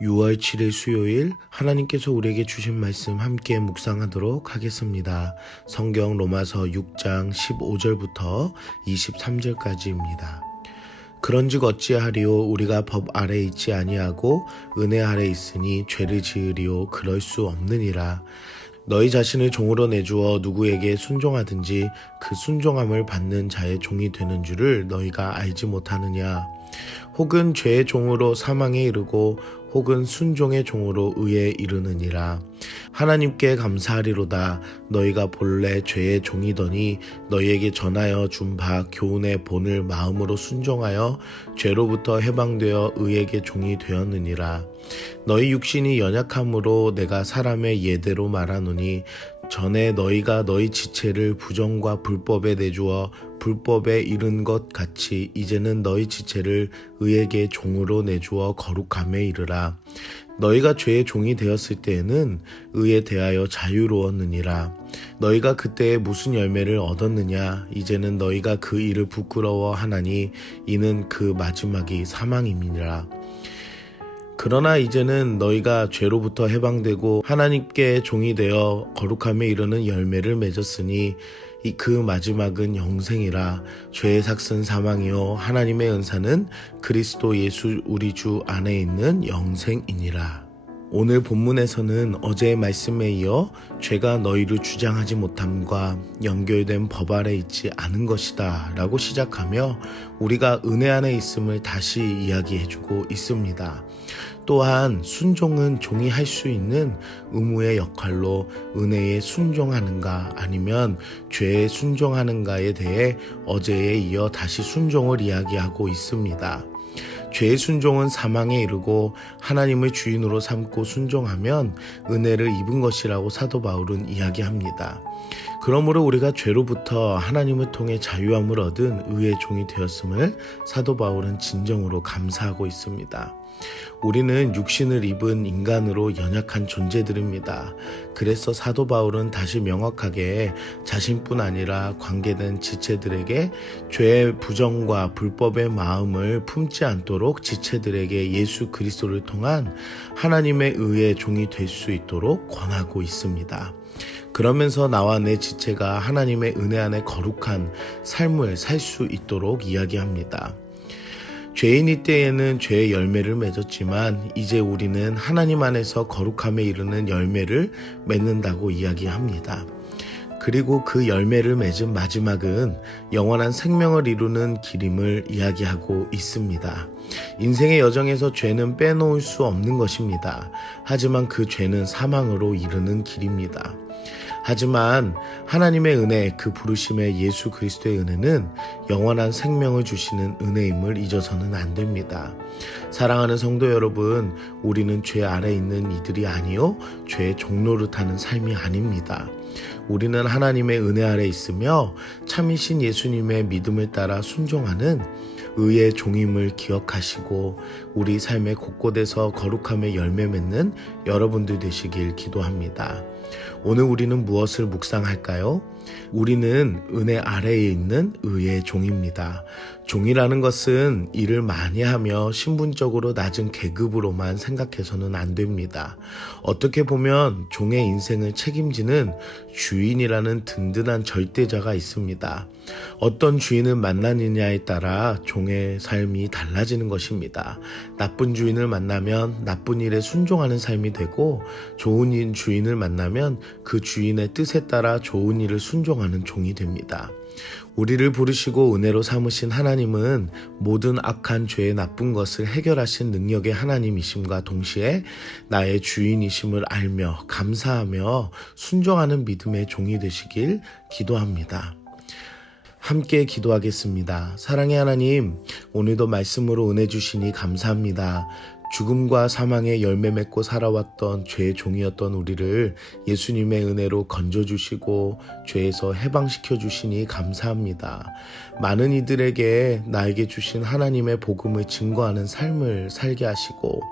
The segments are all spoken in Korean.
6월 7일 수요일 하나님께서 우리에게 주신 말씀 함께 묵상하도록 하겠습니다. 성경 로마서 6장 15절부터 23절까지입니다. 그런즉 어찌하리요 우리가 법 아래 있지 아니하고 은혜 아래 있으니 죄를 지으리요 그럴 수 없느니라 너희 자신을 종으로 내주어 누구에게 순종하든지 그 순종함을 받는 자의 종이 되는 줄을 너희가 알지 못하느냐 혹은 죄의 종으로 사망에 이르고 혹은 순종의 종으로 의에 이르느니라. 하나님께 감사하리로다. 너희가 본래 죄의 종이더니 너희에게 전하여 준 바 교훈의 본을 마음으로 순종하여 죄로부터 해방되어 의에게 종이 되었느니라. 너희 육신이 연약함으로 내가 사람의 예대로 말하노니 전에 너희가 너희 지체를 부정과 불법에 내주어 불법에 이른 것 같이 이제는 너희 지체를 의에게 종으로 내주어 거룩함에 이르라. 너희가 죄의 종이 되었을 때에는 의에 대하여 자유로웠느니라. 너희가 그때에 무슨 열매를 얻었느냐? 이제는 너희가 그 일을 부끄러워 하나니 이는 그 마지막이 사망임이니라. 그러나 이제는 너희가 죄로부터 해방되고 하나님께 종이 되어 거룩함에 이르는 열매를 맺었으니 이그 마지막은 영생이라 죄의 삭은 사망이요 하나님의 은사는 그리스도 예수 우리 주 안에 있는 영생이니라. 오늘 본문에서는 어제의 말씀에 이어 죄가 너희를 주장하지 못함과 연결된 법 아래 있지 않은 것이다 라고 시작하며 우리가 은혜 안에 있음을 다시 이야기해주고 있습니다. 또한 순종은 종이 할 수 있는 의무의 역할로 은혜에 순종하는가 아니면 죄에 순종하는가에 대해 어제에 이어 다시 순종을 이야기하고 있습니다. 죄의 순종은 사망에 이르고 하나님을 주인으로 삼고 순종하면 은혜를 입은 것이라고 사도 바울은 이야기합니다. 그러므로 우리가 죄로부터 하나님을 통해 자유함을 얻은 의의 종이 되었음을 사도 바울은 진정으로 감사하고 있습니다. 우리는 육신을 입은 인간으로 연약한 존재들입니다. 그래서 사도 바울은 다시 명확하게 자신뿐 아니라 관계된 지체들에게 죄의 부정과 불법의 마음을 품지 않도록 지체들에게 예수 그리스도를 통한 하나님의 의의 종이 될 수 있도록 권하고 있습니다. 그러면서 나와 내 지체가 하나님의 은혜 안에 거룩한 삶을 살 수 있도록 이야기합니다. 죄인이 때에는 죄의 열매를 맺었지만 이제 우리는 하나님 안에서 거룩함에 이르는 열매를 맺는다고 이야기합니다. 그리고 그 열매를 맺은 마지막은 영원한 생명을 이루는 길임을 이야기하고 있습니다. 인생의 여정에서 죄는 빼놓을 수 없는 것입니다. 하지만 그 죄는 사망으로 이르는 길입니다. 하지만 하나님의 은혜, 그 부르심의 예수 그리스도의 은혜는 영원한 생명을 주시는 은혜임을 잊어서는 안 됩니다. 사랑하는 성도 여러분, 우리는 죄 아래 있는 이들이 아니요, 죄의 종로를 타는 삶이 아닙니다. 우리는 하나님의 은혜 아래 있으며 참이신 예수님의 믿음을 따라 순종하는 의의 종임을 기억하시고 우리 삶의 곳곳에서 거룩함의 열매 맺는 여러분들 되시길 기도합니다. 오늘 우리는 무엇을 묵상할까요? 우리는 은혜 아래에 있는 의의 종입니다. 종이라는 것은 일을 많이 하며 신분적으로 낮은 계급으로만 생각해서는 안 됩니다. 어떻게 보면 종의 인생을 책임지는 주인이라는 든든한 절대자가 있습니다. 어떤 주인을 만나느냐에 따라 종의 삶이 달라지는 것입니다. 나쁜 주인을 만나면 나쁜 일에 순종하는 삶이 되고 좋은 주인을 만나면 그 주인의 뜻에 따라 좋은 일을 순종하는 종이 됩니다. 우리를 부르시고 은혜로 삼으신 하나님은 모든 악한 죄의 나쁜 것을 해결하신 능력의 하나님이심과 동시에 나의 주인이심을 알며 감사하며 순종하는 믿음의 종이 되시길 기도합니다. 함께 기도하겠습니다. 사랑의 하나님, 오늘도 말씀으로 은혜 주시니 감사합니다. 죽음과 사망의 열매 맺고 살아왔던 죄의 종이었던 우리를 예수님의 은혜로 건져주시고 죄에서 해방시켜 주시니 감사합니다. 많은 이들에게 나에게 주신 하나님의 복음을 증거하는 삶을 살게 하시고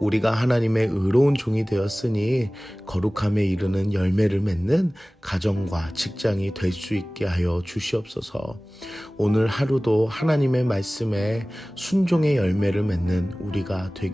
우리가 하나님의 의로운 종이 되었으니 거룩함에 이르는 열매를 맺는 가정과 직장이 될 수 있게 하여 주시옵소서. 오늘 하루도 하나님의 말씀에 순종의 열매를 맺는 우리가 되게